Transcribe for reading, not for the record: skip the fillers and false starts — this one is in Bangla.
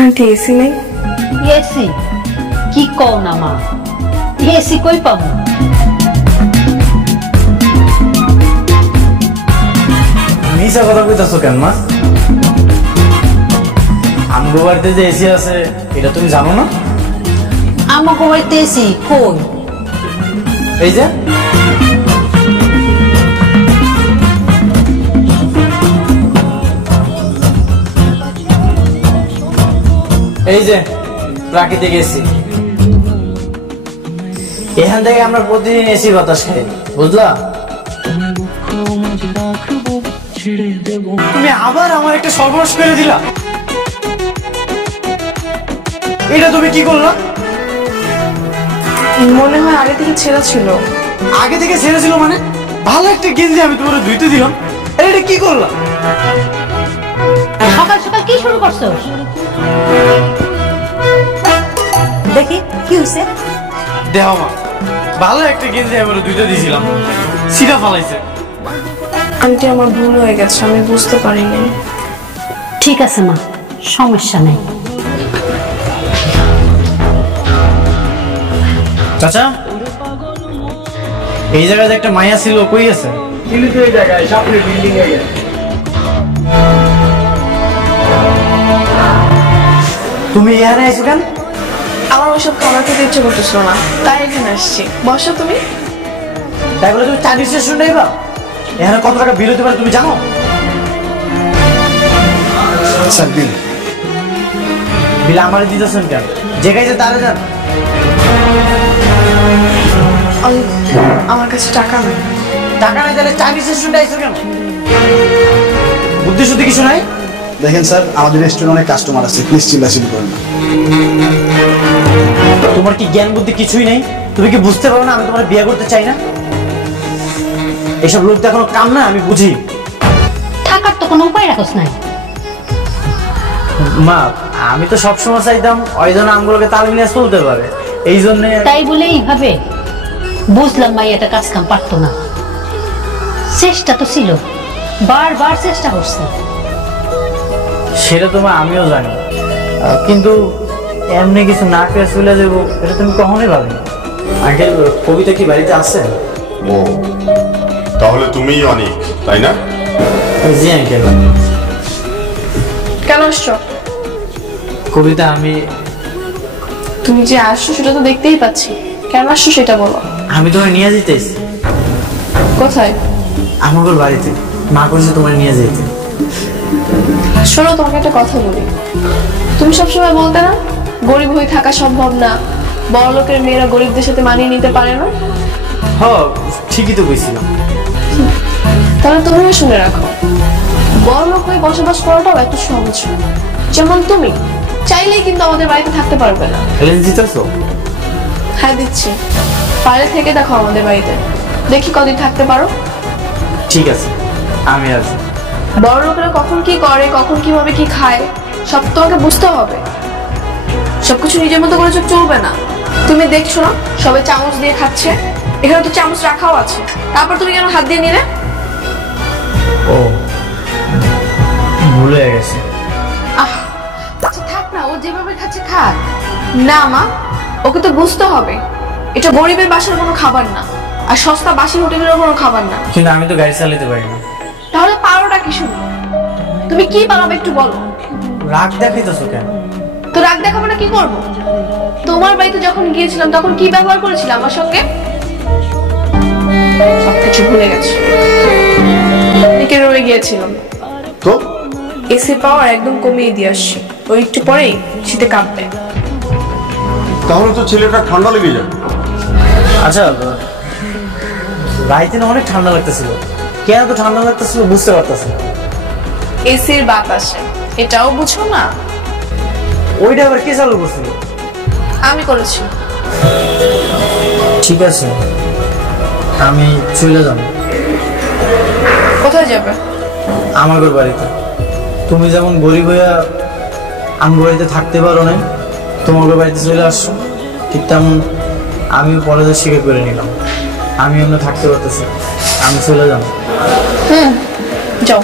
আন্টি এসি নাই? এসি কি কও না মা, এসি কই পাবো? মিছা কথা কইতাছো কেন মা? আমগো বাড়িতে যে এসি আছে এটা তুমি জানো না? আমাকে বাড়িতে এসি কই? এই যে প্রাকৃতিক এসি, এখান থেকে আমরা প্রতিদিন এসি বাতাস খাই, বুঝলা? তুমি আবার আমার একটা সর্বনাশ করে দিলা। এটা তুমি কি করলা? মনে হয় আগে থেকে ছেঁড়া ছিল। আগে থেকে ছেড়ে ছিল মানে? ভালো একটা গেঞ্জি আমি তোমার ধুইতে দিলাম, এটা কি করলা? সকাল সকাল কি শুরু করছো? দেখি কি হয়েছে। দেখো মা, ভালো একটা গেঞ্জি আমি ধুইতে দিয়েছিলাম, সিধা ফালাইছে। আন্টি আমার ভুল হয়ে গেছে, আমি বুঝতে পারিনি। ঠিক আছে মা, সমস্যা নেই। চাচা, এই জায়গায় একটা মায়া ছিল, কই আছে? এই জায়গায় সামনে বিল্ডিং এ গেছে। তুমি এখানে আইছো কেন? আমার ওইসব খাবার খেতে ইচ্ছে করতেছিল না, তাই এখানে আসছি। বসো তুমি। তাই বলে তুমি চাকরি শেষ নেইবা? এখানে কত টাকা বিল হতে পারে তুমি জানো? স্যার বিল বিল আমারে দিতেছেন কেন? যে খাইছে তারে দেন। আমার কাছে টাকা নেই। টাকা নাই তাহলে চাকরি শেষ আইছো কেন? বুদ্ধি শুদ্ধি কিছু নাই? দেখেন স্যার, আমাদের রেস্টুরেন্টে অনেক কাস্টমার আছে, প্লিজ চিল্লাচিল্লি করেন না। তোমার কি জ্ঞান বুদ্ধি কিছুই নেই? তুমি কি বুঝতে পারো না আমি তোমার বিয়ে করতে চাই না? এসব লোক তো এখনো কাম না, আমি বুঝি। থাকার তো কোনো উপায় রাখোস নাই। মা, আমি তো সবসময় চাইতাম ওইজন আমগুলোকে তাল মিলিয়ে চলতে পারে, এই জন্য। তাই বলে এইভাবে? বুঝলাম ভাই, এটা কাজ কাম পারতো না। চেষ্টা তো ছিল, বারবার চেষ্টা করছে। সেটা তোমার আমিও জানি, কিন্তু এমনি কিছু না করে চলে যাবো এটা তুমি কখনোই ভাবিনি। আঙ্কেল, কবিতা কি বাড়িতে আছে? ও, তাহলে তুমিই অনেক, তাই না? জি আঙ্কেল। কেন আসছো? কবিতা, তুমি যে আসছো সেটা তো দেখতেই পাচ্ছি, কেন আসছো সেটা বলো। আমি তোমার নিয়ে যেতেছি। কোথায়? আমাদের বাড়িতে। মা করেছে তোমার নিয়ে যেতে। শোনো, তোমাকে একটা কথা বলি। তুমি সবসময় বলতে না গরিব হয়ে থাকা সম্ভব না, বড় লোকের মেয়েরা গরিবদের সাথে মানিয়ে নিতে পারে না। হ্যাঁ, ঠিকই তো কইছিলাম। তাহলে তুমিও শুনে রাখো, বড় লোক হয়ে বসবাস করাটাও একটু সহজ না। যেমন তুমি চাইলেই কিন্তু আমাদের বাড়িতে থাকতে পারবে না। হ্যাঁ দিচ্ছি, বাইরে থেকে দেখো আমাদের বাড়িতে, দেখি কদিন থাকতে পারো। ঠিক আছে, আমি আছি। বড় লোকেরা কখন কি করে, কখন কিভাবে কি খায়, সব তোমাকে বুঝতে হবে। সবকিছু নিজের মতো করে চলবে না। তুমি দেখছো না সবাই চামচ দিয়ে খাচ্ছে, এখানে তো চামচ রাখাও আছে, তারপর তুমি কেন হাত দিয়ে নিলে? ও, ভুলে গেছে। আচ্ছা থাক না, ও যেভাবে খাচ্ছে খাক না। মা, ওকে তো বুঝতে হবে এটা গরিবের বাসার কোনো খাবার না, আর সস্তা বাসি হোটেলেরও কোনো খাবার না। কিন্তু আমি তো গাড়ি চালাতে পারি না। তাহলে পারোটা কি শুনো? তুমি কি পারো একটু বলো। রাগ দেখাইতেছো কেন? তো রাগ দেখাবো না কি করবো? তোমার বাড়িতে যখন গিয়েছিলাম তখন কি ব্যবহার করেছিলে আমার সঙ্গে? সবকিছু ভুলে গেছি। নিকের রয়ে গিয়েছিলাম তো এসি পাওয়ার একদম কমিয়ে দিয়ে আসছি, ওই একটু পরেই শীতে কাঁপবে। তাহলে তো ছেলেটা ঠান্ডা লেগে যাবে। আচ্ছা, রাইতে না অনেক ঠান্ডা লাগতেছিল, কেন তো ঠান্ডা লাগতেছিল বুঝতে পারতেছি না। এসির বাতাসে, এটাও বুঝো না? ওইটা আবার কে চালু করছিল? আমি করেছি। ঠিক আছে, আমি চলে যাব। কোথায় যাবে? আমাদের বাড়িতে। তুমি যেমন গরিব হইয়া আমার বাড়িতে থাকতে পারো না, তোমাদের বাড়িতে চলে আসছো, ঠিক তেমন আমিও পড়াশোনা শিখে করে নিলাম, আমি অন্য থাকতে পারতেছি, আমি চলে যাব। যাও।